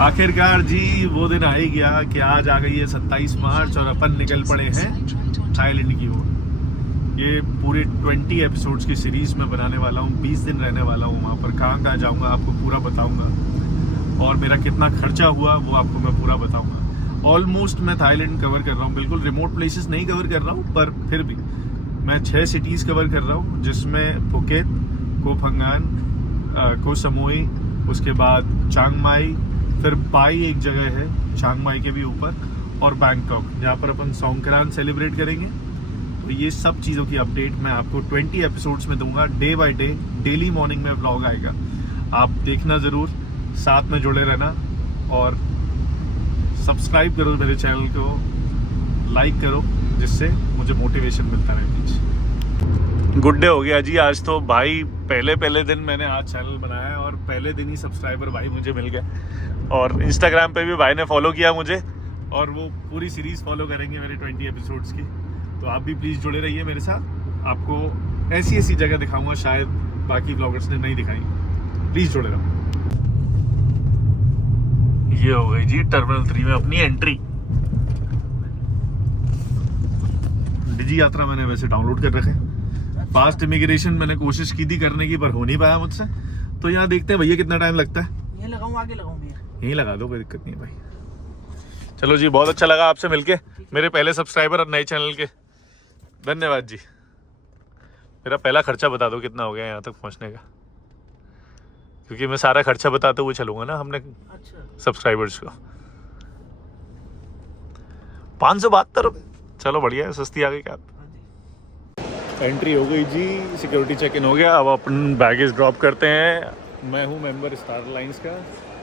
आखिरकार जी वो दिन आ ही गया कि आज आ गई है 27 मार्च और अपन निकल पड़े हैं थाईलैंड की ओर। ये पूरे 20 एपिसोड्स की सीरीज़ में बनाने वाला हूँ। 20 दिन रहने वाला हूँ वहाँ पर। कहाँ जाऊँगा आपको पूरा बताऊँगा, और मेरा कितना खर्चा हुआ वो आपको मैं पूरा बताऊँगा। ऑलमोस्ट मैं थाईलैंड कवर कर रहा हूँ, बिल्कुल रिमोट प्लेसेस नहीं कवर कर रहा हूँ, पर फिर भी मैं 6 सिटीज़ कवर कर रहा हूँ, जिसमें पुकेत, को फंगान, को समोई, उसके बाद चांग माई, फिर पाई एक जगह है चांग माई के भी ऊपर, और बैंकॉक जहाँ पर अपन संक्रांत सेलिब्रेट करेंगे। तो ये सब चीज़ों की अपडेट मैं आपको 20 एपिसोड्स में दूंगा, day by day. Daily morning में व्लॉग आएगा, आप देखना ज़रूर, साथ में जुड़े रहना और सब्सक्राइब करो मेरे चैनल को, लाइक करो, जिससे मुझे मोटिवेशन मिलता रहे। प्लीज़ गुड डे हो गया जी आज तो भाई। पहले दिन मैंने आज चैनल बनाया और पहले दिन ही सब्सक्राइबर भाई मुझे मिल गया, और इंस्टाग्राम पे भी भाई ने फॉलो किया मुझे, और वो पूरी सीरीज़ फॉलो करेंगे मेरे 20 एपिसोड्स की। तो आप भी प्लीज़ जुड़े रहिए मेरे साथ। आपको ऐसी जगह दिखाऊंगा शायद बाकी ब्लॉगर्स ने नहीं दिखाई। प्लीज़ जुड़े रहो। ये हो गई जी टर्मिनल 3 में अपनी एंट्री। डिजी यात्रा मैंने वैसे डाउनलोड कर रखे। फास्ट इमिग्रेशन मैंने कोशिश की थी करने की, पर हो नहीं पाया मुझसे। तो यहाँ देखते हैं भैया कितना टाइम लगता है। ये लगाऊं आगे लगाऊं भैया? यहीं लगा दो, कोई दिक्कत नहीं है भाई। चलो जी, बहुत अच्छा लगा आपसे मिलके, मेरे पहले सब्सक्राइबर और नए चैनल के। धन्यवाद जी। मेरा पहला खर्चा बता दो कितना हो गया यहाँ तक पहुँचने का, क्योंकि मैं सारा खर्चा बताते हुए चलूंगा ना हमने सब्सक्राइबर्स को। 572 रुपये, चलो बढ़िया है, सस्ती आ गई क्या। एंट्री हो गई जी, सिक्योरिटी चेक इन हो गया। अब अपन बैगेज ड्रॉप करते हैं। मैं हूँ मेंबर स्टार लाइंस का,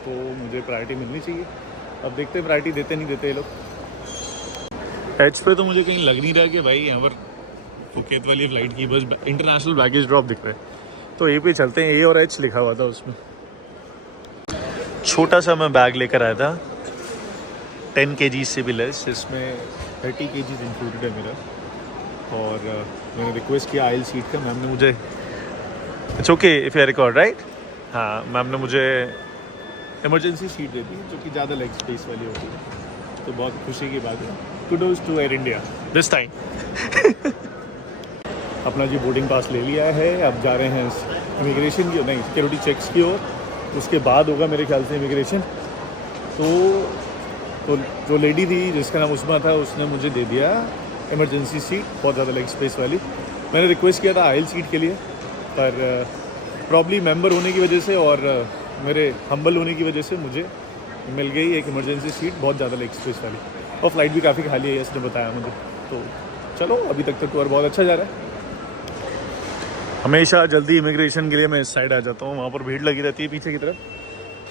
तो मुझे प्रायोरिटी मिलनी चाहिए। अब देखते हैं प्रायोरिटी देते नहीं देते ये लोग। एच पे तो मुझे कहीं लग नहीं रहा कि भाई यहाँ पर फुकेत वाली फ़्लाइट की बस इंटरनेशनल बैगेज ड्रॉप दिख रहा है। तो ए पे चलते हैं, ए और एच लिखा हुआ था उसमें। छोटा सा मैं बैग लेकर आया था, 10 kg से भी लेस। इसमें 30 kg इंक्लूडेड है मेरा, और मैंने रिक्वेस्ट किया आइल सीट का। मैम ने मुझे, it's okay if you record right, हाँ, मैम ने मुझे इमरजेंसी सीट दे दी जो कि ज़्यादा लेग स्पेस वाली होती है। तो बहुत खुशी की बात है। Kudos to Air India this time. अपना जी बोर्डिंग पास ले लिया है, अब जा रहे हैं इमिग्रेशन की, नहीं सिक्योरिटी चेक्स की ओर। उसके बाद होगा मेरे ख्याल से इमिग्रेशन। तो जो लेडी थी जिसका नाम उस्मा था, उसने मुझे दे दिया इमरजेंसी सीट, बहुत ज़्यादा लेग स्पेस वाली। मैंने रिक्वेस्ट किया था आइल सीट के लिए, पर प्रॉब्ली मेंबर होने की वजह से और मेरे हम्बल होने की वजह से मुझे मिल गई एक इमरजेंसी सीट बहुत ज़्यादा लेग स्पेस वाली, और फ्लाइट भी काफ़ी खाली है इसने बताया मुझे। तो चलो, अभी तक तो टूर बहुत अच्छा जा रहा है। हमेशा जल्दी इमिग्रेशन के लिए मैं इस साइड आ जाता हूँ, वहाँ पर भीड़ लगी रहती है पीछे की तरफ।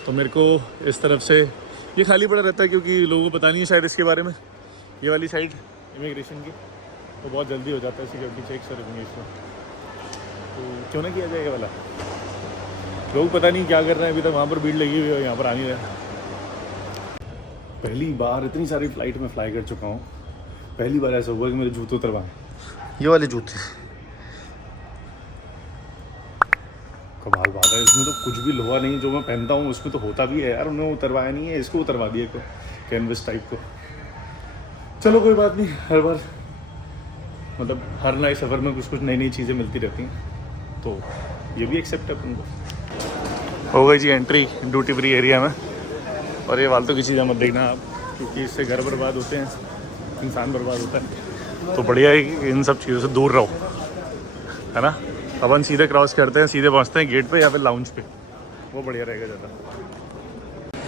तो मेरे को इस तरफ से ये खाली पड़ा रहता है, क्योंकि लोगों को पता नहीं है शायद इसके बारे में। ये वाली साइड इमिग्रेशन की, तो बहुत जल्दी हो जाता है सिक्योरिटी चेक और इमिग्रेशन। तो क्यों ना किया जाएगा वाला, लोग पता नहीं क्या कर रहे हैं अभी तक, वहाँ पर भीड़ लगी हुई है, यहाँ पर आ नहीं रहा। पहली बार इतनी सारी फ़्लाइट में फ्लाई कर चुका हूँ, पहली बार ऐसा हुआ कि मेरे जूते उतरवाए। ये वाले जूते कमाल बात है, इसमें तो कुछ भी लोहा नहीं, जो मैं पहनता हूँ उसमें तो होता भी है यार, उन्होंने उतरवाया नहीं है, इसको उतरवा दिया को कैनवस टाइप को। चलो कोई बात नहीं, हर बार मतलब हर नए सफ़र में कुछ नई नई चीज़ें मिलती रहती हैं, तो ये भी एक्सेप्ट है अपन को। हो गई जी एंट्री ड्यूटी फ्री एरिया में। और ये फालतू की चीज़ें मत देखना आप, क्योंकि इससे घर बर्बाद होते हैं, इंसान बर्बाद होता है। तो बढ़िया है कि इन सब चीज़ों से दूर रहो, है ना। अपन सीधे क्रॉस करते हैं, सीधे पहुँचते हैं गेट पे या फिर लाउंज पे, वो बढ़िया रहेगा ज़्यादा।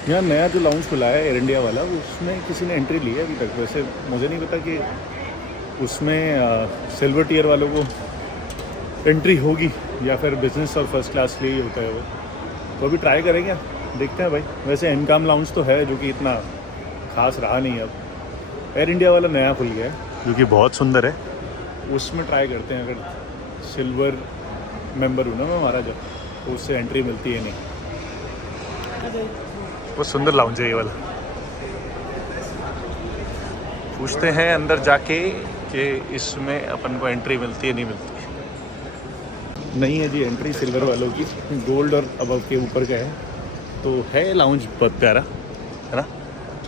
यहाँ नया जो लाउंज खुला है एयर इंडिया वाला, उसमें किसी ने एंट्री ली है अभी तक। वैसे मुझे नहीं पता कि उसमें सिल्वर टियर वालों को एंट्री होगी या फिर बिजनेस और फर्स्ट क्लास के लिए ही होता है वो। तो अभी ट्राई करेंगे, देखते हैं भाई। वैसे इनकम लाउंज तो है, जो कि इतना खास रहा नहीं। अब एयर इंडिया वाला नया खुल गया है, जो कि बहुत सुंदर है, उसमें ट्राई करते हैं। अगर सिल्वर मेंबर हूँ ना मैं हमारा, जब तो उससे एंट्री मिलती है नहीं। बहुत सुंदर लाउंज है ये वाला। पूछते हैं अंदर जाके कि इसमें अपन को एंट्री मिलती है नहीं मिलती है। नहीं है जी एंट्री सिल्वर वालों की, गोल्ड और अबव के ऊपर का है। तो है लाउंज बहुत प्यारा, है ना,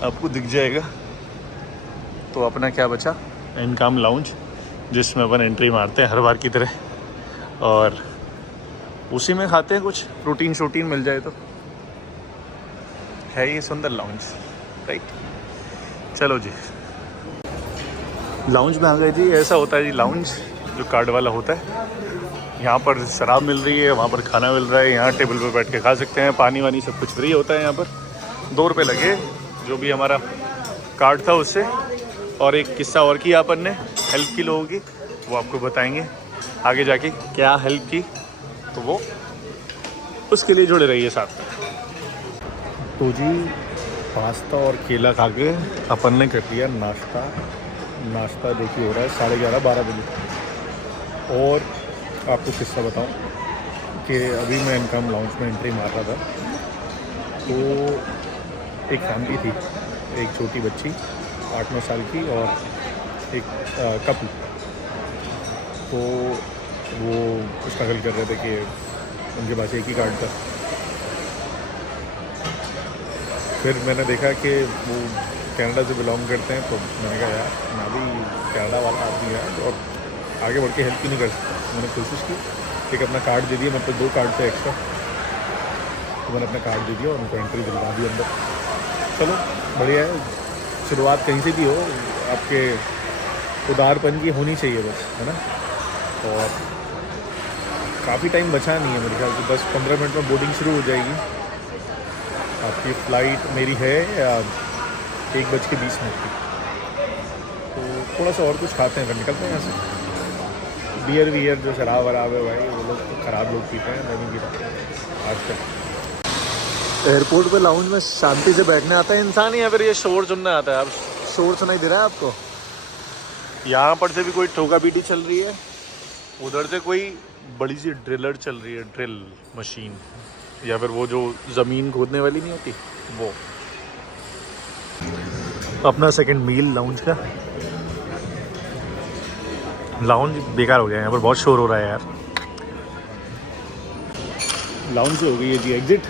आपको दिख जाएगा। तो अपना क्या बचा, इनकम लाउंज, जिसमें अपन एंट्री मारते हैं हर बार की तरह, और उसी में खाते हैं कुछ प्रोटीन शोटीन मिल जाए तो। है ये सुंदर लाउंज, राइट। चलो जी, लाउंज में आ गए जी। ऐसा होता है जी लाउंज जो कार्ड वाला होता है, यहाँ पर शराब मिल रही है, वहाँ पर खाना मिल रहा है, यहाँ टेबल पर बैठ के खा सकते हैं, पानी वानी सब कुछ फ्री होता है यहाँ पर। 2 रुपये लगे जो भी हमारा कार्ड था उससे। और एक किस्सा और किया अपन ने हेल्प की लोगों की, वो आपको बताएंगे आगे जाके क्या हेल्प की, तो वो उसके लिए जुड़े रहिए साथ में। तो जी पास्ता और केला खा के अपन ने कर लिया नाश्ता। नाश्ता देखिए हो रहा है 11:30-12 बजे। और आपको किस्सा बताऊं कि अभी मैं इनकम लाउंज में एंट्री मार रहा था, तो एक फैमिली थी, एक छोटी बच्ची 8-9 साल की और एक कपल। तो वो स्ट्रगल कर रहे थे कि उनके पास एक ही कार्ड था। फिर मैंने देखा कि वो कनाडा से बिलोंग करते हैं, तो मैंने कहा यार मैं भी कनाडा वाला आदमी है और आगे बढ़ के हेल्प क्यों नहीं कर सकता। मैंने कोशिश की, एक अपना कार्ड दे दिया, मतलब 2 कार्ड थे एक्स्ट्रा, तो मैंने अपना कार्ड दे दिया और उनको एंट्री दिलवा दी अंदर। चलो बढ़िया है, शुरुआत कहीं से भी हो, आपके उदारपन की होनी चाहिए बस, है ना। और काफ़ी टाइम बचा नहीं है मेरे ख्याल से, 10-15 मिनट में बोर्डिंग शुरू हो जाएगी। आपकी फ़्लाइट मेरी है 1:20 की, तो थोड़ा सा और कुछ खाते हैं फिर निकलते हैं यहाँ से। बियर वियर जो शराब वराब है भाई, वो लोग तो ख़राब लोग पीते हैं, मैं नहीं पीता आजकल। एयरपोर्ट पे लाउंज में शांति से बैठने आता है इंसान, या फिर ये शोर सुनने आता है? अब शोर सुनाई दे रहा है आपको? यहाँ पर से भी कोई ठोका पीटी चल रही है, उधर से कोई बड़ी सी ड्रिलर चल रही है, ड्रिल मशीन, या फिर वो जो ज़मीन खोदने वाली नहीं होती वो। अपना सेकंड मील लाउंज का। लाउंज बेकार हो गया, यहाँ पर बहुत शोर हो रहा है यार। लाउंज से हो गई है जी एग्जिट,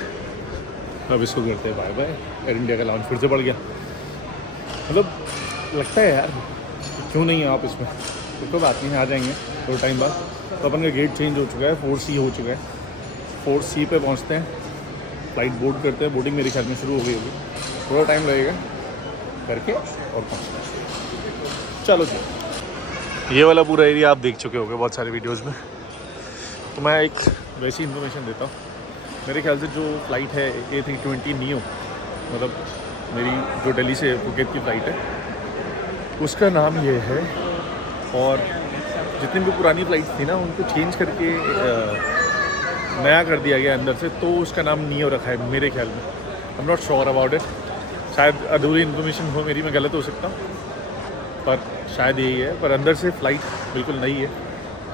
अब इसको करते हैं बाय बाय। एयर इंडिया का लाउंज फिर से बढ़ गया, मतलब लगता है यार क्यों नहीं है आप इसमें, तो कोई बात नहीं, आ जाएंगे थोड़ा टाइम बाद। तो अपन का गेट चेंज हो चुका है, 4C हो चुका है। 4C पे पहुंचते हैं, फ्लाइट बोर्ड करते हैं। बोर्डिंग मेरे ख्याल में शुरू हो गई होगी, थोड़ा टाइम लगेगा करके और पहुँचना। चलो जी, ये वाला पूरा एरिया आप देख चुके होंगे बहुत सारे वीडियोज़ में, तो मैं एक वैसी इन्फॉर्मेशन देता हूँ। मेरे ख्याल से जो फ़्लाइट है A320 नियो, मतलब मेरी जो दिल्ली से फुकेत की फ़्लाइट है, उसका नाम ये है। और जितनी भी पुरानी फ़्लाइट्स थी ना, उनको चेंज करके नया कर दिया गया अंदर से, तो उसका नाम नियो रखा है मेरे ख्याल में। I am not sure about it, शायद अधूरी इन्फॉर्मेशन हो मेरी, मैं गलत हो सकता हूँ, पर शायद यही है। पर अंदर से फ़्लाइट बिल्कुल नई है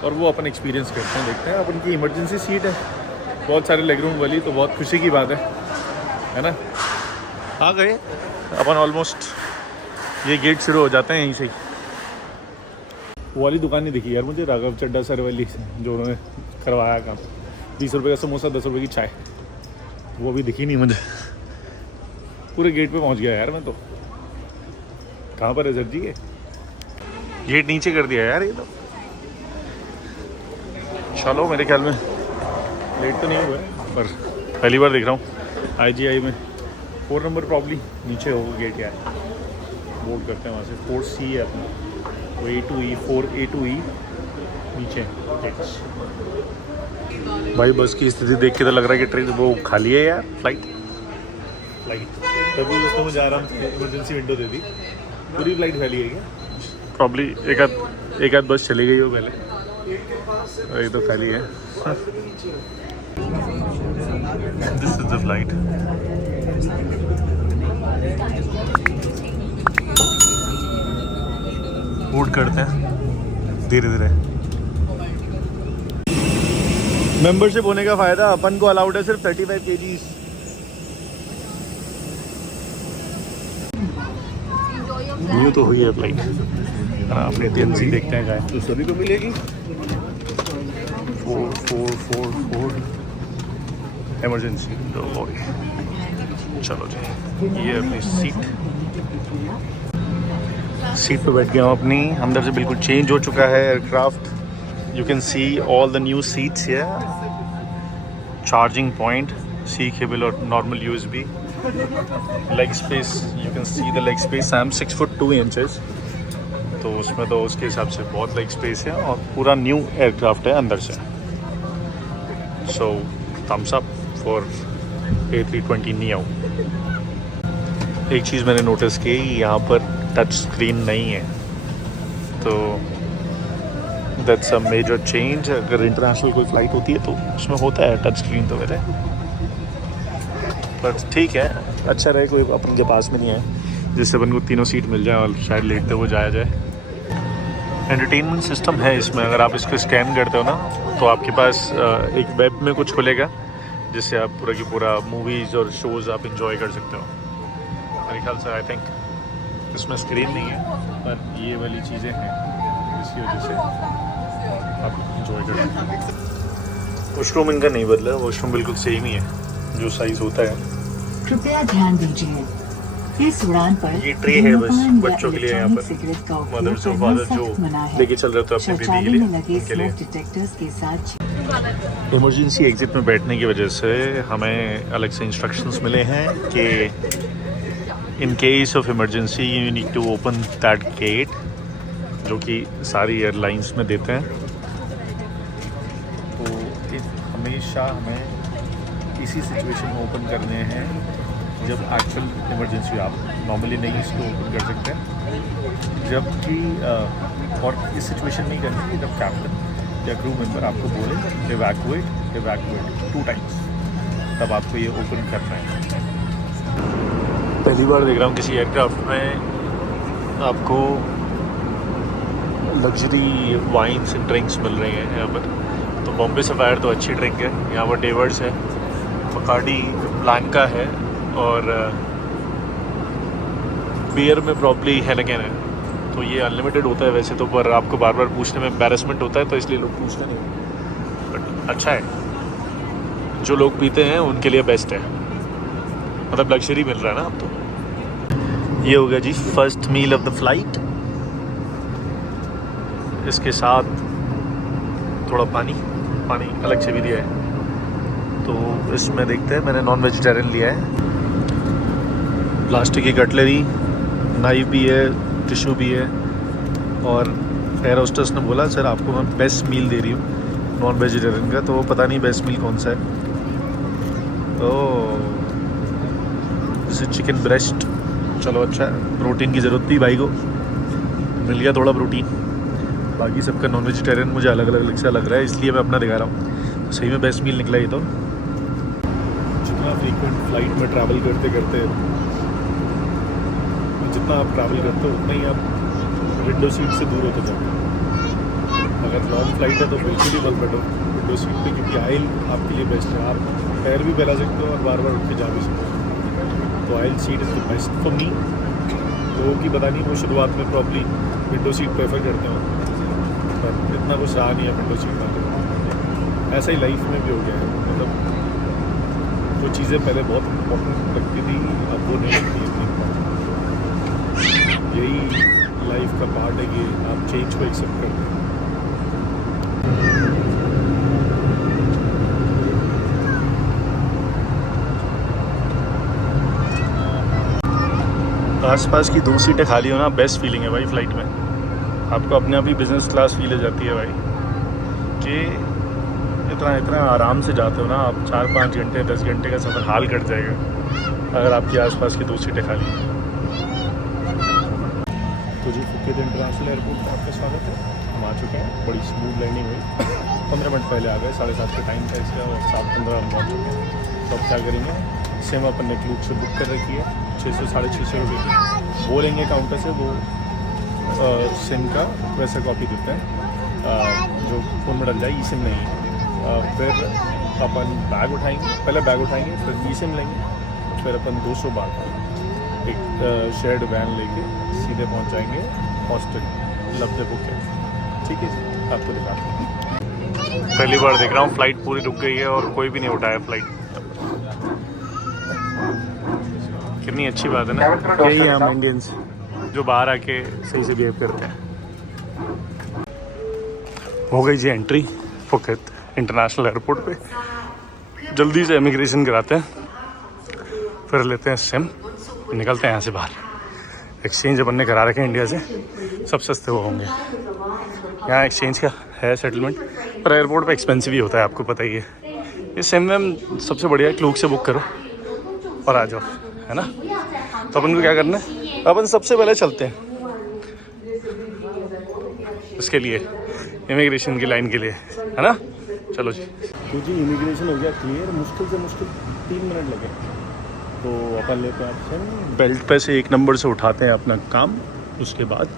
और वो अपन एक्सपीरियंस करते हैं, देखते हैं। अपन की इमरजेंसी सीट है, बहुत सारे लेग रूम वाली, तो बहुत खुशी की बात है ना। आ गए अपन ऑलमोस्ट, ये गेट शुरू हो जाते हैं यहीं से ही। वो वाली दुकान नहीं दिखी यार मुझे, राघव चड्डा सर वाली, जो उन्होंने करवाया काम, 20 रुपये का समोसा 10 रुपये की चाय, वो अभी दिखी नहीं मुझे। पूरे गेट पे पहुंच गया यार मैं तो। कहाँ पर है सर जी? ये गेट नीचे कर दिया यार ये तो। चलो मेरे ख्याल में लेट तो नहीं हुआ है, पर पहली बार देख रहा हूँ IGI में। 4 नंबर प्रॉब्ली नीचे होगा गेट यार, बोर्ड करते हैं वहाँ से। 4C है अपना, वो A2E 4A2E नीचे गेट्स। भाई बस की स्थिति देख के तो लग रहा है कि ट्रेन वो खाली है यार, फ्लाइट तभी उसको मुझे आराम से इमरजेंसी विंडो दे दी। पूरी फ्लाइट खाली है क्या? प्रॉब्ली एक आध बस चली गई हो पहले, और ये तो खाली है। This is the flight. Board करते हैं धीरे धीरे। मेंबरशिप होने का फ़ायदा, अपन को अलाउड है सिर्फ 35 kg। न्यू तो हुई है फ्लाइट, अपने TNC देखते हैं क्या तो सभी को मिलेगी। 4 इमरजेंसी, चलो जी, ये अपनी सीट पे बैठ गया हूँ अपनी। अंदर से बिल्कुल चेंज हो चुका है aircraft. You can see all the new seats here, charging point, C cable और normal USB। Leg space, you can see the leg space. I am 6 foot 2 inches, तो उसमें तो उसके हिसाब से बहुत लेग स्पेस है और पूरा न्यू एयरक्राफ्ट है अंदर से। सो Thums up for A320 neo। एक चीज़ मैंने नोटिस की, यहाँ पर टच स्क्रीन नहीं है, तो दैट्स अ मेजर चेंज। अगर इंटरनेशनल कोई फ़्लाइट होती है तो उसमें होता है टच स्क्रीन तो मेरे, पर ठीक है, अच्छा रहे कोई अपन के पास में नहीं है जिससे अपन को तीनों सीट मिल जाए और शायद लेटते हुए जाया जाए। एंटरटेनमेंट सिस्टम है इसमें, अगर आप इसको स्कैन करते हो ना तो आपके पास एक वेब में कुछ खुलेगा जिससे आप पूरा की पूरा मूवीज़ और शोज़ आप इंजॉय कर सकते हो। मेरे ख्याल से आई थिंक इसमें स्क्रीन नहीं है, पर ये वाली चीज़ें हैं जिसकी वजह से आप इंजॉय कर सकते हो। वॉशरूम इनका नहीं बदला, वॉशरूम बिल्कुल सेम ही है जो साइज़ होता है। कृपया ध्यान दीजिए, इस उड़ान पर ये ट्रे है बस बच्चों के लिए, यहाँ पर मदर्स और फादर जो लेके चल रहे थे अपने बेबी के लिए, उनके लिए। इमरजेंसी एग्जिट में बैठने की वजह से हमें अलग से इंस्ट्रक्शंस मिले हैं कि in case of emergency you need to open that gate, जो कि सारी एयरलाइंस में देते हैं। तो हमेशा हमें इसी सिचुएशन में ओपन करने हैं जब एक्चुअल इमरजेंसी। आप नॉर्मली नहीं इसको ओपन कर सकते, जबकि और इस सिचुएशन में ही करनी है जब कैप्टन या क्रू मेंबर आपको बोले इवैक्यूएट 2 टाइम्स, तब आपको ये ओपन करना है। पहली बार देख रहा हूँ किसी एयरक्राफ्ट में आपको लग्जरी वाइन्स एंड ड्रिंक्स मिल रही हैं यहाँ पर। तो बॉम्बे सफ़ायर तो अच्छी ड्रिंक है, यहाँ पर डेवर्स है, बकार्डी ब्लैंका है और बियर में प्रॉब्ली हेनेकेन है। तो ये अनलिमिटेड होता है वैसे तो, पर आपको बार बार पूछने में एम्बैरेसमेंट होता है तो इसलिए लोग पूछते नहीं। बट अच्छा है, जो लोग पीते हैं उनके लिए बेस्ट है, मतलब लग्जरी मिल रहा है ना अब तो। ये हो गया जी first meal of the flight. इसके साथ थोड़ा पानी अलग से भी दिया है, तो इसमें देखते हैं। मैंने नॉन वेजिटेरियन लिया है। प्लास्टिक की कटलरी, नाइफ भी है, टिश्यू भी है, और एयर होस्टेस ने बोला सर आपको मैं बेस्ट मील दे रही हूँ नॉन वेजिटेरियन का, तो वो पता नहीं बेस्ट मील कौन सा है। तो जैसे चिकन ब्रेस्ट, चलो अच्छा है, प्रोटीन की ज़रूरत थी भाई को, मिल गया थोड़ा प्रोटीन। बाकी सबका नॉन वेजिटेरियन मुझे अलग अलग से लग रहा है, इसलिए मैं अपना दिखा रहा हूँ। तो सही में बेस्ट मील निकला ये तो। जितना फ्रीक्वेंट फ्लाइट में ट्रैवल करते करते, जितना आप ट्रैवल करते हो उतना ही आप विंडो सीट से दूर होते जाते हो। अगर लॉन्ग फ्लाइट है तो बिल्कुल ही मत बैठो विंडो सीट पे, क्योंकि आइल आपके लिए बेस्ट है। आप पैर भी फैला सकते हो और बार बार उठ के जा भी सकते हो। तो aisle seat is the best for me. लोगों की पता नहीं, वो शुरुआत में प्रॉब्ली विंडो सीट प्रेफर करते हो, पर इतना कुछ रहा नहीं है विंडो सीट में। ऐसा ही लाइफ में भी हो गया है, मतलब जो चीज़ें पहले बहुत इम्पोर्टेंट लगती थी अब वो नहीं लगती इतनी इम्पोर्टेंट। यही लाइफ का पार्ट है कि आप चेंज को एक्सेप्ट करते हैं। आसपास की 2 सीटें खाली हो ना, बेस्ट फीलिंग है भाई फ्लाइट में। आपको अपने आप ही बिजनेस क्लास फील हो जाती है भाई, कि इतना आराम से जाते हो ना आप। 4-5 घंटे 10 घंटे का सफ़र हाल कट जाएगा अगर आपके आसपास की 2 सीटें खाली हैं। तो जी फुकेत इंटरनेशनल एयरपोर्ट पर आपका स्वागत है। हम आ चुके हैं, बड़ी स्मूथ लैंडिंग हुई। 15 मिनट पहले आ गए, 7:30 का टाइम था इसका, और 7:15 हम पहुँच चुके हैं। तो अब क्या करेंगे, सिम अपन ने क्लूड से बुक कर रखी है 600-650 रुपये की। वो लेंगे काउंटर से, वो सिम का वैसा कॉपी देता है जो फ़ोन में डल जाए, ई सिम नहीं। फिर अपन बैग उठाएंगे, पहले बैग उठाएंगे, फिर ई सिम लेंगे, फिर अपन 200 बात एक शेयर्ड वैन लेके सीधे पहुंच जाएंगे हॉस्टल लब्धे बुक है। ठीक है जी, आपको दिखाते हैं। पहली बार देख रहा हूँ फ्लाइट पूरी रुक गई है और कोई भी नहीं उठाया फ्लाइट। कितनी अच्छी बात है ना, यही है हम इंडियंस जो बाहर आके सही से बिहेव करते हैं। हो गई जी एंट्री फुकेत इंटरनेशनल एयरपोर्ट पे। जल्दी से इमिग्रेशन कराते हैं, फिर लेते हैं सिम, निकलते हैं यहाँ से बाहर। एक्सचेंज अपन ने करा रखे हैं इंडिया से, सब सस्ते वो होंगे। यहाँ एक्सचेंज का है सेटलमेंट, पर एयरपोर्ट पे एक्सपेंसिव ही होता है, आपको पता ही है। ये सिम वैम सबसे बढ़िया है, क्लूक से बुक करो और आ जाओ, है ना। तो अपन को क्या करना है, अपन सबसे पहले चलते हैं इसके लिए, इमिग्रेशन की लाइन के लिए, है ना। चलो जी। तो जी इमिग्रेशन हो गया क्लियर, मुश्किल से मुश्किल 3 मिनट लगे। तो अपन लेते हैं ऑप्शन, बेल्ट पे से 1 नंबर से उठाते हैं अपना काम, उसके बाद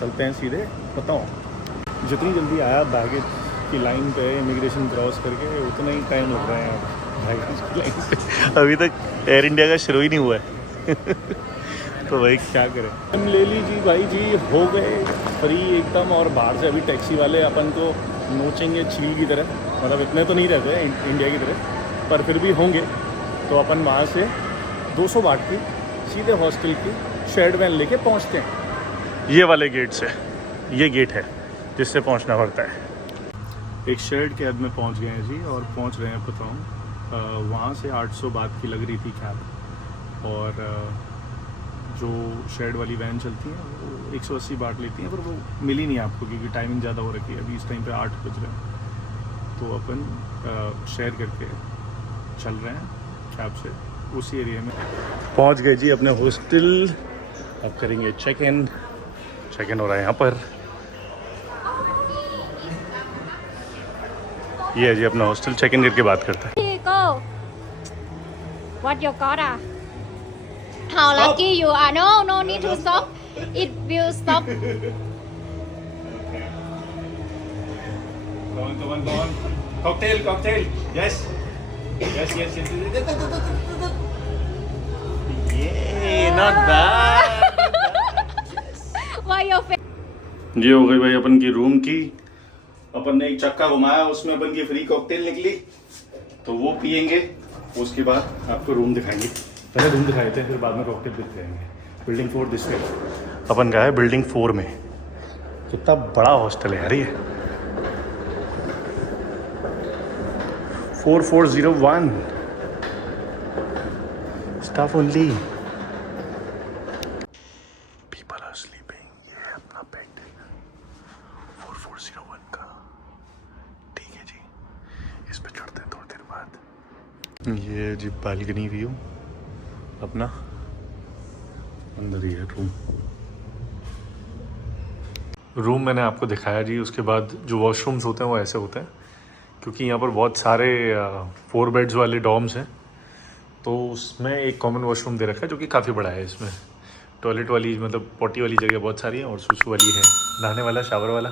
चलते हैं सीधे। बताओ जितनी जल्दी आया बैगेज की लाइन पे इमिग्रेशन क्रॉस करके, उतना ही टाइम लग रहा है बैगेज की लाइन पे। अभी तक एयर इंडिया का शुरू ही नहीं हुआ है। तो भाई क्या करें, हम ले लीजिए भाई जी, हो गए फ्री एकदम। और बाहर से अभी टैक्सी वाले अपन को नोचेंगे चील की तरह, मतलब इतने तो नहीं रहते इंडिया की तरह, पर फिर भी होंगे। तो अपन वहाँ से 200 बात की सीधे हॉस्टल की शेयर्ड वैन लेके पहुँचते हैं। ये वाले गेट से, ये गेट है जिससे पहुँचना पड़ता है। एक शेयर्ड कैब में पहुँच गए हैं जी, और पहुँच रहे हैं बताऊँ, वहाँ से 800 बात की लग रही थी कैब, और जो शेयर्ड वाली वैन चलती हैं वो 180 बात लेती हैं, पर वो मिली नहीं आपको क्योंकि टाइमिंग ज़्यादा हो रखी है। अभी इस टाइम पे 8 बज रहे हैं। तो अपन शेयर करके चल रहे हैं कैब से, उसी एरिया में पहुंच गए जी अपने हॉस्टल। अब करेंगे चेक इन हो रहा है यहाँ पर। ये है जी अपना हॉस्टल, चेक इन करके बात करते हैं। Go. What you got? How lucky you are. No need to stop. It will stop. Go on. Cocktail. Yes. Yeah, not bad. Why your face? ये हो गई भाई अपन की रूम की। अपन ने एक चक्का घुमाया, उसमें अपन की फ्री कॉकटेल निकली, तो वो पियेंगे। उसके बाद आपको रूम दिखाएंगे। पहले रूम दिखाए थे, फिर बाद में कॉकटेल दिखाएंगे। Building 4 this way. अपन का है बिल्डिंग 4 में। कितना बड़ा हॉस्टल है यार ये। 4401 staff only. People are sleeping. ये है अपना बेड 4401 का। ठीक है जी, इस पे चढ़ते हैं थोड़ी देर बाद। ये जी बालकनी व्यू अपना, अंदर ही है रूम मैंने आपको दिखाया जी। उसके बाद जो वॉशरूम्स होते हैं वो ऐसे होते हैं, क्योंकि यहाँ पर बहुत सारे 4 बेड्स वाले डॉर्म्स हैं, तो उसमें एक कॉमन वॉशरूम दे रखा है जो कि काफ़ी बड़ा है। इसमें टॉयलेट वाली, मतलब पॉटी वाली जगह बहुत सारी है, और सुसु वाली है, नहाने वाला, शावर वाला।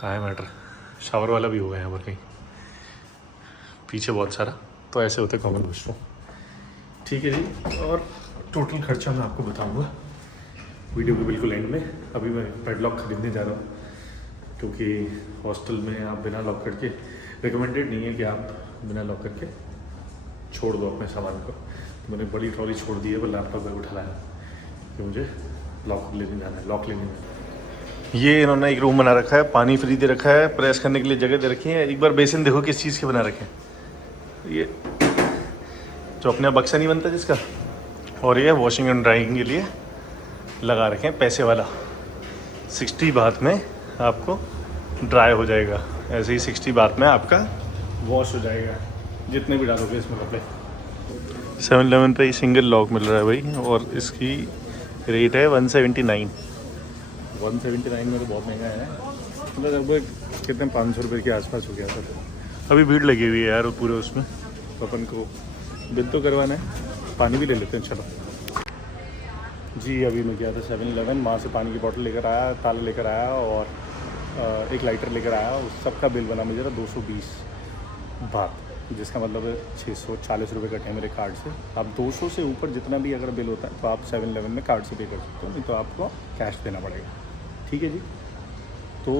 कहाँ है मैटर, शावर वाला भी होगा यहाँ पर कहीं पीछे बहुत सारा। तो ऐसे होते कॉमन वॉशरूम। ठीक है जी, और टोटल खर्चा मैं आपको बताऊँगा वीडियो के बिल्कुल एंड में। अभी मैं पैडलॉक खरीदने जा रहा हूँ, क्योंकि हॉस्टल में आप बिना लॉक करके, रिकमेंडेड नहीं है कि आप बिना लॉक करके छोड़ दो अपने सामान को। तो मैंने बड़ी ट्रॉली छोड़ दी है, पर लैपटॉप में उठा लाया कि मुझे लॉक लेने जाना है, लॉक लेने में। ये इन्होंने एक रूम बना रखा है, पानी फ्री दे रखा है, प्रेस करने के लिए जगह दे रखी है। एक बार बेसिन देखो किस चीज़ के बना रखे हैं, ये जो अपने आप बक्सा नहीं बनता जिसका, और ये वॉशिंग एंड ड्राइंग के लिए लगा रखे हैं पैसे वाला। 60 बात में आपको ड्राई हो जाएगा, ऐसे ही 60 बात में आपका वॉश हो जाएगा, जितने भी डालोगे इसमें कपड़े। 7-Eleven पे ही सिंगल लॉक मिल रहा है भाई, और इसकी रेट है 179। 179 में तो बहुत महंगा है, मतलब लगभग कितने 500 रुपये के आसपास हो गया था। अभी भीड़ लगी हुई है यार पूरे उसमें, तो अपन को बिल तो करवाना है। पानी भी ले लेते हैं चलो जी। अभी मैं गया था 7-Eleven, वहाँ से पानी की बोतल लेकर आया, ताला लेकर आया, और एक लाइटर लेकर आया। उस सब का बिल बना मुझे 220 बात, जिसका मतलब 640 रुपये कटे मेरे कार्ड से। आप 200 से ऊपर जितना भी अगर बिल होता है तो आप 7-Eleven में कार्ड से पे कर सकते हो, नहीं तो आपको कैश देना पड़ेगा। ठीक है जी। तो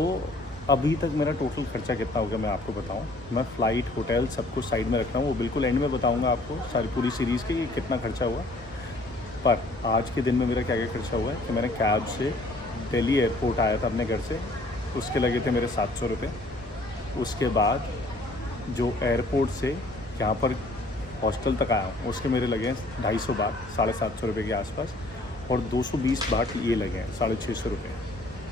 अभी तक मेरा टोटल खर्चा कितना हो गया मैं आपको बताऊं। मैं फ़्लाइट, होटल सब कुछ साइड में रख रहा हूँ, वो बिल्कुल एंड में बताऊंगा आपको सारी पूरी सीरीज़ के कि कितना खर्चा हुआ। पर आज के दिन में मेरा क्या क्या खर्चा हुआ है कि मैंने कैब से दिल्ली एयरपोर्ट आया था अपने घर से, उसके लगे थे मेरे 700 रुपये। उसके बाद जो एयरपोर्ट से यहाँ पर हॉस्टल तक आया हूँ उसके मेरे लगे हैं 250 बात, 750 रुपये के आसपास, और 220 बात ये लगे हैं 650 रुपये।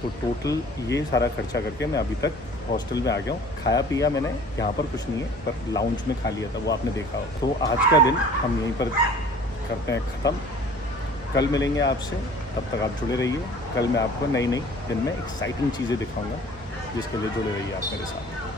तो टोटल ये सारा खर्चा करके मैं अभी तक हॉस्टल में आ गया हूँ। खाया पिया मैंने यहाँ पर कुछ नहीं है, पर लाउंज में खा लिया था, वो आपने देखा हो। तो आज का दिन हम यहीं पर करते हैं ख़त्म। कल मिलेंगे आपसे, तब तक आप जुड़े रहिए। कल मैं आपको नई दिन में एक्साइटिंग चीज़ें दिखाऊंगा, जिसके लिए जुड़े रहिए आप मेरे साथ।